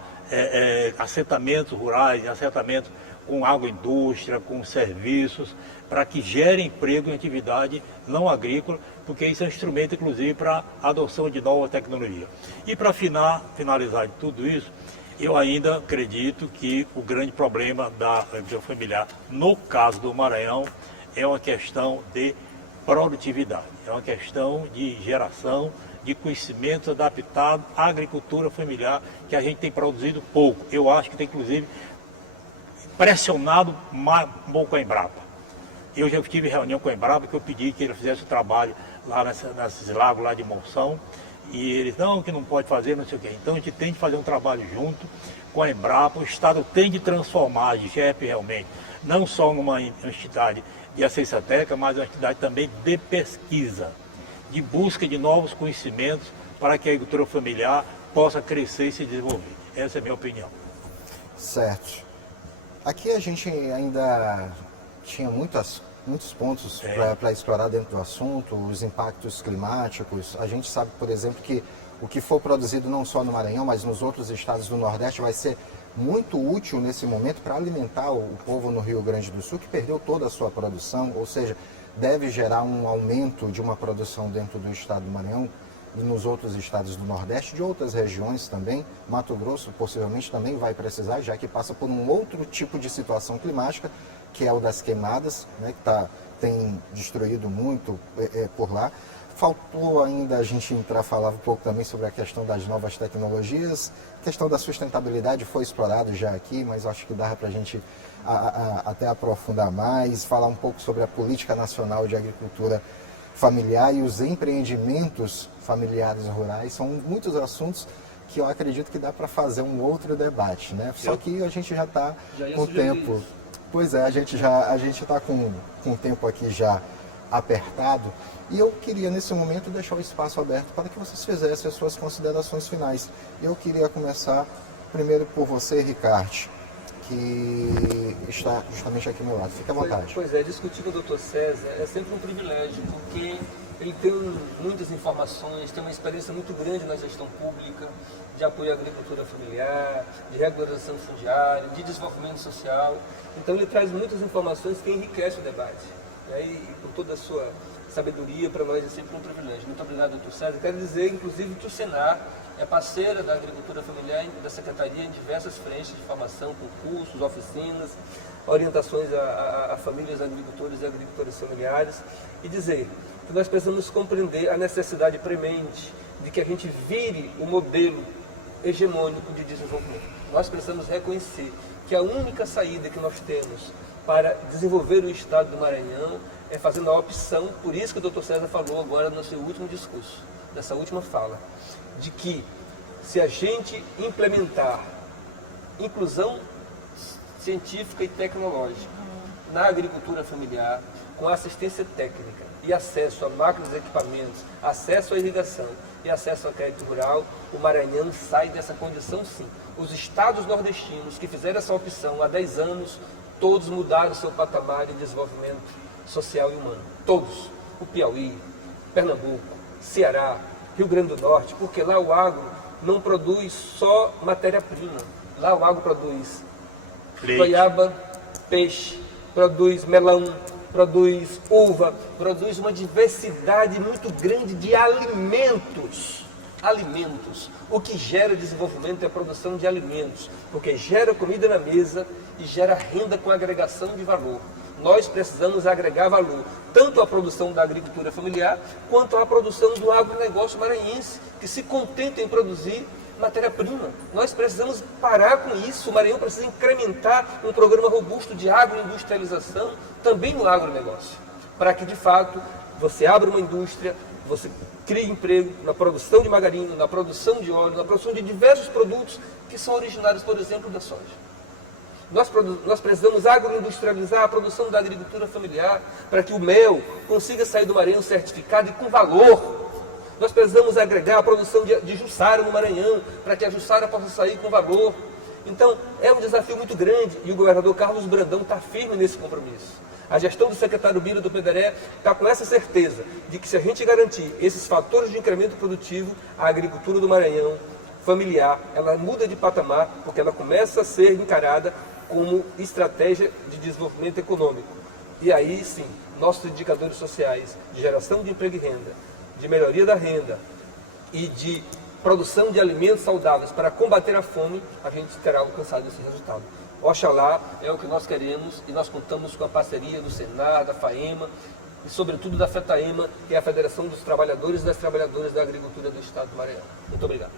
assentamentos rurais, assentamentos com agroindústria, com serviços, para que gere emprego em atividade não agrícola, porque isso é um instrumento, inclusive, para a adoção de nova tecnologia. E para finalizar de tudo isso, eu ainda acredito que o grande problema da agricultura familiar, no caso do Maranhão, é uma questão de produtividade, é uma questão de geração de conhecimento adaptado à agricultura familiar, que a gente tem produzido pouco. Eu acho que tem, inclusive, pressionado um pouco a Embrapa. Eu já tive reunião com a Embrapa, que eu pedi que ele fizesse o trabalho lá nesses lagos lá de Monção, e eles, não, que não pode fazer, não sei o quê. Então a gente tem de fazer um trabalho junto com a Embrapa, o Estado tem de transformar a GEP realmente, não só numa entidade de assistência técnica, mas uma entidade também de pesquisa, de busca de novos conhecimentos para que a agricultura familiar possa crescer e se desenvolver. Essa é a minha opinião. Certo. Aqui a gente ainda tinha muitos pontos para explorar dentro do assunto, os impactos climáticos. A gente sabe, por exemplo, que o que for produzido não só no Maranhão, mas nos outros estados do Nordeste vai ser muito útil nesse momento para alimentar o povo no Rio Grande do Sul, que perdeu toda a sua produção, ou seja, deve gerar um aumento de uma produção dentro do estado do Maranhão e nos outros estados do Nordeste, de outras regiões também. Mato Grosso possivelmente também vai precisar, já que passa por um outro tipo de situação climática, que é o das queimadas, né, que tem destruído muito por lá. Faltou ainda a gente falar um pouco também sobre a questão das novas tecnologias. A questão da sustentabilidade foi explorado já aqui, mas acho que dá para a gente até aprofundar mais, falar um pouco sobre a Política Nacional de Agricultura Familiar e os empreendimentos familiares rurais. São muitos assuntos que eu acredito que dá para fazer um outro debate, né? Só que a gente já está com o tempo. Isso. Pois é, a gente está com o tempo aqui já apertado, e eu queria nesse momento deixar o espaço aberto para que vocês fizessem as suas considerações finais. Eu queria começar primeiro por você, Ricardo, que está justamente aqui ao meu lado. Fique à vontade. Pois é, discutir com o Dr. César é sempre um privilégio, porque ele tem muitas informações, tem uma experiência muito grande na gestão pública, de apoio à agricultura familiar, de regularização fundiária, de desenvolvimento social. Então ele traz muitas informações que enriquecem o debate. E por toda a sua sabedoria, para nós é sempre um privilégio. Muito obrigado, doutor César. Quero dizer, inclusive, que o Senar é parceira da agricultura familiar e da Secretaria em diversas frentes de formação, concursos, oficinas, orientações a famílias agricultores e agricultoras familiares. E dizer que nós precisamos compreender a necessidade premente de que a gente vire o modelo hegemônico de desenvolvimento. nós precisamos reconhecer que a única saída que nós temos para desenvolver o Estado do Maranhão é fazendo a opção, por isso que o Dr. César falou agora no seu último discurso, nessa última fala, de que se a gente implementar inclusão científica e tecnológica na agricultura familiar, com assistência técnica e acesso a máquinas e equipamentos, acesso à irrigação e acesso ao crédito rural, o Maranhão sai dessa condição sim. Os estados nordestinos que fizeram essa opção há 10 anos, todos mudaram seu patamar de desenvolvimento social e humano. Todos. O Piauí, Pernambuco, Ceará, Rio Grande do Norte, porque lá o agro não produz só matéria-prima. Lá o agro produz goiaba, peixe, produz melão, produz uva, produz uma diversidade muito grande de alimentos. Alimentos. O que gera desenvolvimento é a produção de alimentos, porque gera comida na mesa e gera renda com agregação de valor. Nós precisamos agregar valor, tanto à produção da agricultura familiar, quanto à produção do agronegócio maranhense, que se contenta em produzir matéria-prima. Nós precisamos parar com isso. O Maranhão precisa incrementar um programa robusto de agroindustrialização também no agronegócio, para que, de fato, você abra uma indústria, você crie emprego na produção de margarina, na produção de óleo, na produção de diversos produtos que são originários, por exemplo, da soja. Nós precisamos agroindustrializar a produção da agricultura familiar para que o mel consiga sair do Maranhão certificado e com valor. Nós precisamos agregar a produção de juçara no Maranhão para que a juçara possa sair com valor. Então, é um desafio muito grande e o governador Carlos Brandão está firme nesse compromisso. A gestão do secretário Bira do Pederé está com essa certeza de que se a gente garantir esses fatores de incremento produtivo, a agricultura do Maranhão familiar, ela muda de patamar porque ela começa a ser encarada como estratégia de desenvolvimento econômico. E aí sim, nossos indicadores sociais de geração de emprego e renda, de melhoria da renda e de produção de alimentos saudáveis para combater a fome, a gente terá alcançado esse resultado. Oxalá é o que nós queremos e nós contamos com a parceria do Senar, da FAEMA e sobretudo da FETAEMA, que é a Federação dos Trabalhadores e das Trabalhadoras da Agricultura do Estado do Maranhão. Muito obrigado.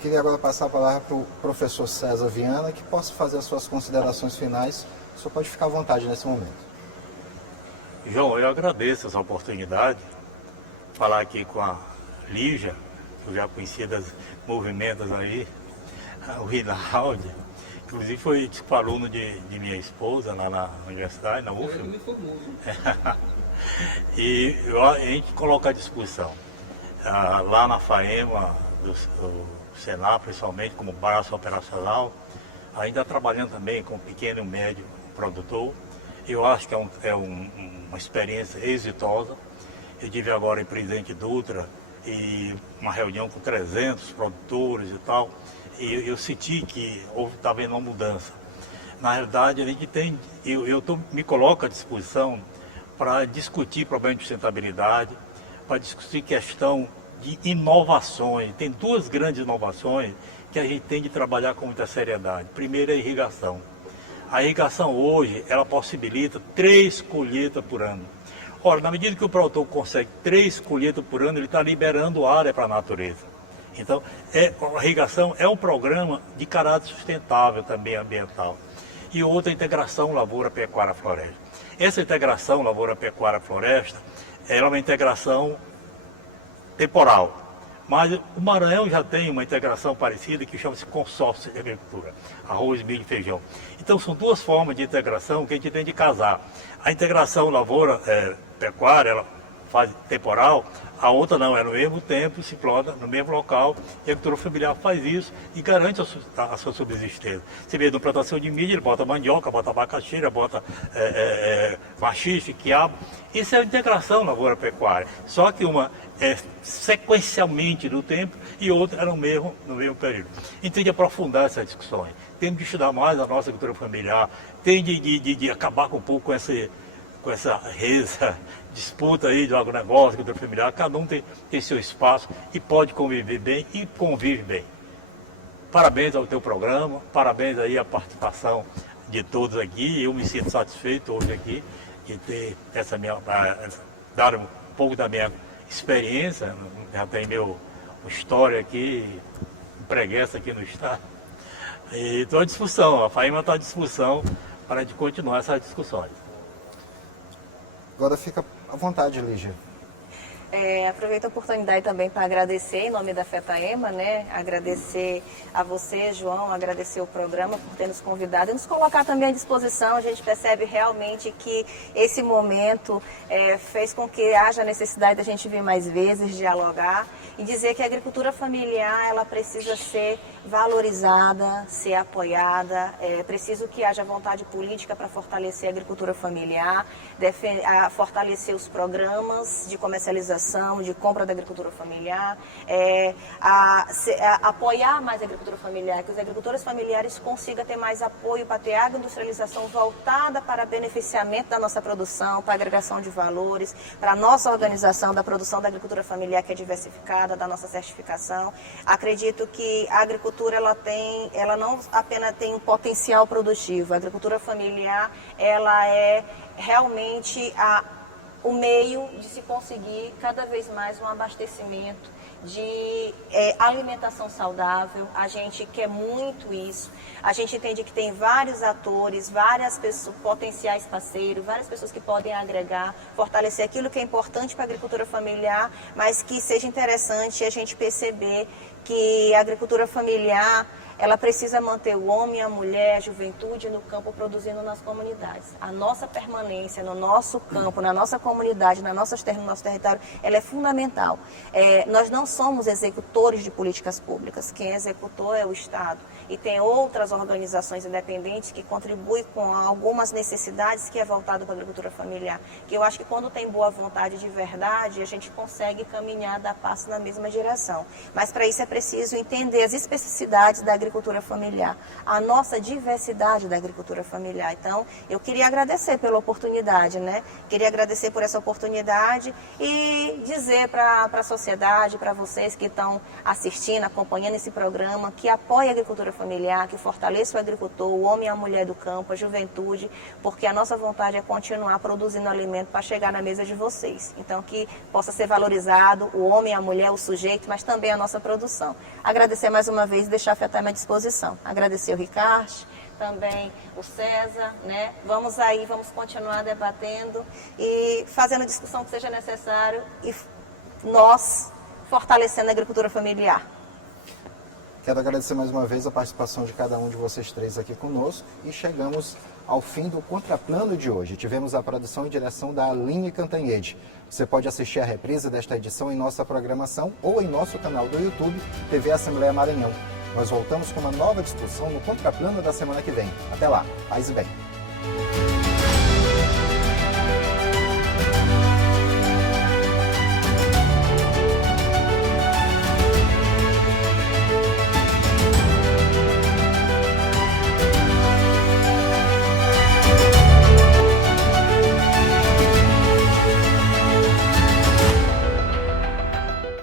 Queria agora passar a palavra para o professor César Viana, que possa fazer as suas considerações finais. O senhor pode ficar à vontade nesse momento. João, eu agradeço essa oportunidade de falar aqui com a Lígia, que eu já conhecia dos movimentos aí, o Rinaldi, inclusive foi tipo aluno de minha esposa lá na universidade, na UFM. Ele me formou. E a gente coloca à disposição. Lá na FAEMA, do Senar, principalmente como braço operacional, ainda trabalhando também com pequeno e médio produtor. Eu acho que é uma experiência exitosa. Eu tive agora em Presidente Dutra e uma reunião com 300 produtores e tal, e eu senti que está havendo uma mudança. Na realidade, a gente tem, me coloco à disposição para discutir problemas de sustentabilidade, para discutir questão de inovações. Tem duas grandes inovações que a gente tem de trabalhar com muita seriedade. Primeiro é a irrigação. A irrigação hoje, ela possibilita 3 colheitas por ano. Ora, na medida que o produtor consegue 3 colheitas por ano, ele está liberando área para a natureza. Então, a irrigação é um programa de caráter sustentável também ambiental. E outra, a integração lavoura-pecuária-floresta. Essa integração lavoura-pecuária-floresta é uma integração temporal. Mas o Maranhão já tem uma integração parecida que chama-se consórcio de agricultura, arroz, milho e feijão. Então são duas formas de integração que a gente tem de casar. A integração lavoura-pecuária, ela faz temporal, a outra não, é no mesmo tempo, se planta no mesmo local, e a agricultura familiar faz isso e garante a sua subsistência. Você vê, na plantação de milho, ele bota mandioca, bota macaxeira, bota machixe, quiabo. Isso é a integração lavoura-pecuária. Só que uma é sequencialmente no tempo e outra é no mesmo período. Então tem de aprofundar essas discussões, tem de estudar mais a nossa agricultura familiar, tem de acabar com um pouco com essa disputa aí do agronegócio, agricultura familiar. Cada um tem seu espaço e pode conviver bem e convive bem. Parabéns ao teu programa, parabéns aí à participação de todos aqui. Eu me sinto satisfeito hoje aqui de ter dar um pouco da minha experiência, já tem meu história aqui, preguiça aqui no estado. E estou à disposição, a FAEMA está à disposição para de continuar essas discussões. Agora fica à vontade, Lígia. Aproveito a oportunidade também para agradecer em nome da FETAEMA, né? Agradecer a você, João, agradecer o programa por ter nos convidado e nos colocar também à disposição. A gente percebe realmente que esse momento fez com que haja necessidade da gente vir mais vezes, dialogar e dizer que a agricultura familiar ela precisa ser valorizada, ser apoiada. É preciso que haja vontade política para fortalecer a agricultura familiar, fortalecer os programas de comercialização, de compra da agricultura familiar, apoiar mais a agricultura familiar, que os agricultores familiares consigam ter mais apoio para ter agroindustrialização voltada para beneficiamento da nossa produção, para agregação de valores, para a nossa organização da produção da agricultura familiar que é diversificada, da nossa certificação. Acredito que a agricultura ela não apenas tem um potencial produtivo, a agricultura familiar ela é realmente o meio de se conseguir cada vez mais um abastecimento de alimentação saudável. A gente quer muito isso. A gente entende que tem vários atores, várias pessoas, potenciais parceiros, várias pessoas que podem agregar, fortalecer aquilo que é importante para a agricultura familiar, mas que seja interessante a gente perceber que a agricultura familiar ela precisa manter o homem, a mulher, a juventude no campo produzindo nas comunidades. A nossa permanência no nosso campo, na nossa comunidade, no nosso território, ela é fundamental. Nós não somos executores de políticas públicas. Quem executou é o Estado. E tem outras organizações independentes que contribuem com algumas necessidades que é voltado para a agricultura familiar. Que eu acho que quando tem boa vontade de verdade, a gente consegue caminhar, dar passo na mesma direção. Mas para isso é preciso entender as especificidades da agricultura familiar, a nossa diversidade da agricultura familiar. Então, eu queria agradecer pela oportunidade, né? Queria agradecer por essa oportunidade e dizer para a sociedade, para vocês que estão assistindo, acompanhando esse programa, que apoie a agricultura familiar, que fortaleça o agricultor, o homem e a mulher do campo, a juventude, porque a nossa vontade é continuar produzindo alimento para chegar na mesa de vocês. Então, que possa ser valorizado o homem, a mulher, o sujeito, mas também a nossa produção. Agradecer mais uma vez e deixar a FETAEMA à disposição. Agradecer o Ricardo, também o César, né? Vamos continuar debatendo e fazendo a discussão que seja necessário e nós fortalecendo a agricultura familiar. Quero agradecer mais uma vez a participação de cada um de vocês três aqui conosco e chegamos ao fim do Contraplano de hoje. Tivemos a produção e direção da Aline Cantanhede. Você pode assistir a reprise desta edição em nossa programação ou em nosso canal do YouTube, TV Assembleia Maranhão. Nós voltamos com uma nova discussão no Contraplano da semana que vem. Até lá, paz e bem.